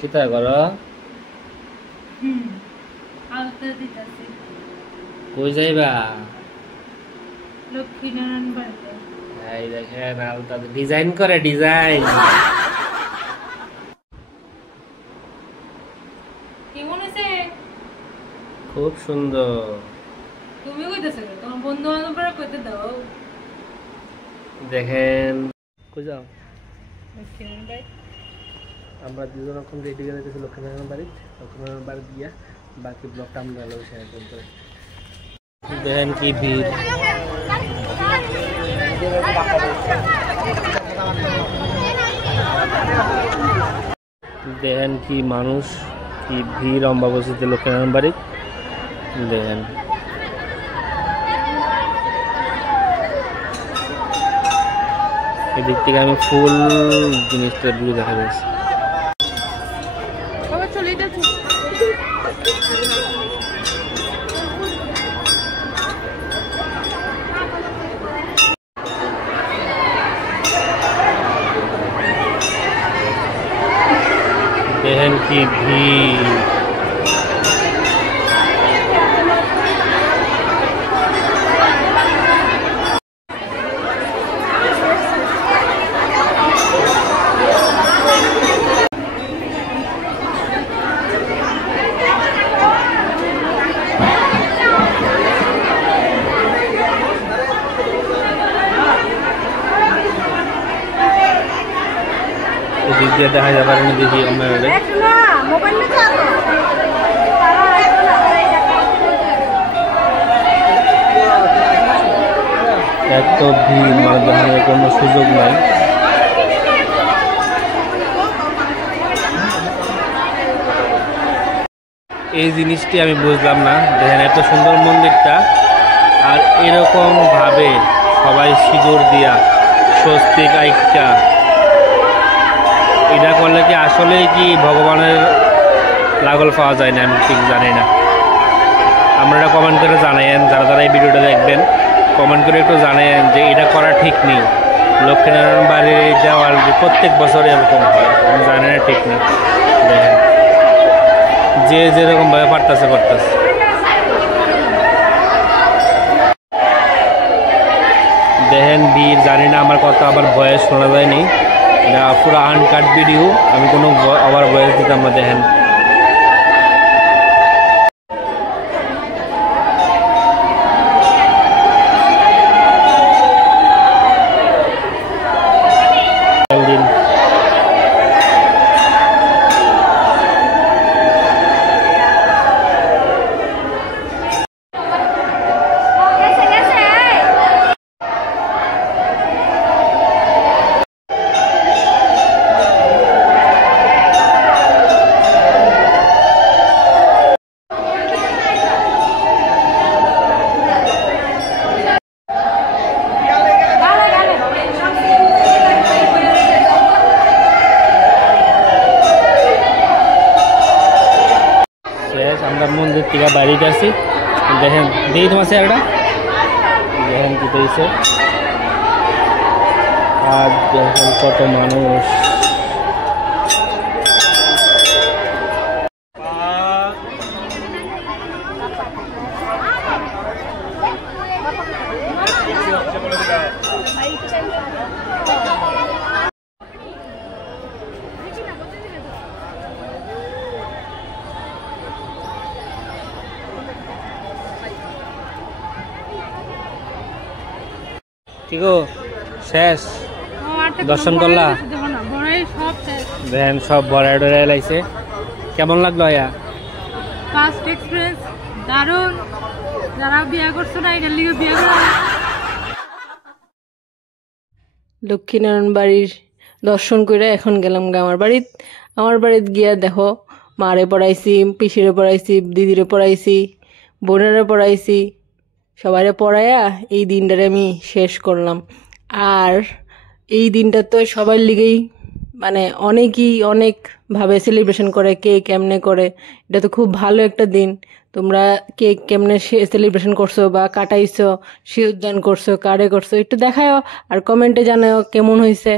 কিতা করো? আলতা দিতাছি। কই যাইবা? লক্ষ্মীনারায়ণ বাড়িতে। এই দেখেন আলতা ডিজাইন করে ডিজাইন। কেমন আছে? খুব সুন্দর। তুমি কইতেছো তোমার বন্ধু বান্ধবরা কইতে দাও। দেখেন কই যাও? লক্ষ্মীনারায়ণ বাড়ি। আমরা দুজন এখন রেডি করে গেছি লক্ষ্মীনারায়ণ বাড়ি গিয়া বাকি ব্লগটা আমরা শেয়ার করবো। দেখেন কি ভিড়, দেখেন কি মানুষ, কি ভিড় অম্বাবতীতে লক্ষ্মীনারায়ণ বাড়ি। দেখেন এদিক থেকে আমি ফুল জিনিসটা দূরে দেখা যাচ্ছে। দেখেন কি ভিড়, এদিক দিয়ে দেখা যাবে আমি দেখি আমার এত ভিড়, মানে দেখানোর কোনো সুযোগ নাই। এই জিনিসটি আমি বুঝলাম না, দেখেন এত সুন্দর মন্দিরটা আর এরকম ভাবে সবাই সিঁদুর দিয়া স্বস্তিক আইকা এটা করলে কি আসলেই কি ভগবানের লাগল পাওয়া যায় না? আমি ঠিক জানি না। আপনারা কমেন্ট করে জানাইন, যারা যারা এই ভিডিওটা দেখবেন কমেন্ট করে একটু জানাইন যে এটা করা ঠিক নেই। লক্ষ্মীনারায়ণ বাড়ির দেওয়াল প্রত্যেক বছর এরকম হয়, আমি জানি না ঠিক না। দেখেন যে যেরকমভাবে পারতেছে। দেখেন ভিড়, জানি না আমার কথা আবার ভয়েস শোনা যায়নি, এটা পুরো আনকাট ভিডিও, আমি কোনো আবার ভয়েস দিতাম না। দেখেন আমরা মন্দির থেকে বাড়িতে আসি। দেখেন দেখি তোমার চেহারাটা, দেখেন কি পেয়েছে আর দেখেন কত মানুষ। ঠিক শেষ দর্শন করলা? দেখেন সব ভরাই ডরাই লাগছে। কেমন লাগলো? ফার্স্ট এক্সপেরিয়েন্স দারুণ। যারা বিয়ে করছো না এটার লিগে বিয়ে করা। লক্ষ্মীনারায়ণ বাড়ির দর্শন করে এখন গেলাম আমার বাড়িত গিয়া দেখো মারে পড়াইছি, পিসিরে পড়াইছি, দিদিরে পড়াইছি, বোনেরে পড়াইছি, সবাইরে পড়াইয়া এই দিনটারে আমি শেষ করলাম। আর এই দিনটা তো সবার লিগেই মানে অনেকেই অনেকভাবে সেলিব্রেশন করে, কে কেমনে করে, এটা তো খুব ভালো একটা দিন। তোমরা কে কেমনে সেলিব্রেশন করছো বা কাটাইছো, সে উদ্যান করছো, কারে করছো, একটু দেখাও আর কমেন্টে জানাও কেমন হয়েছে।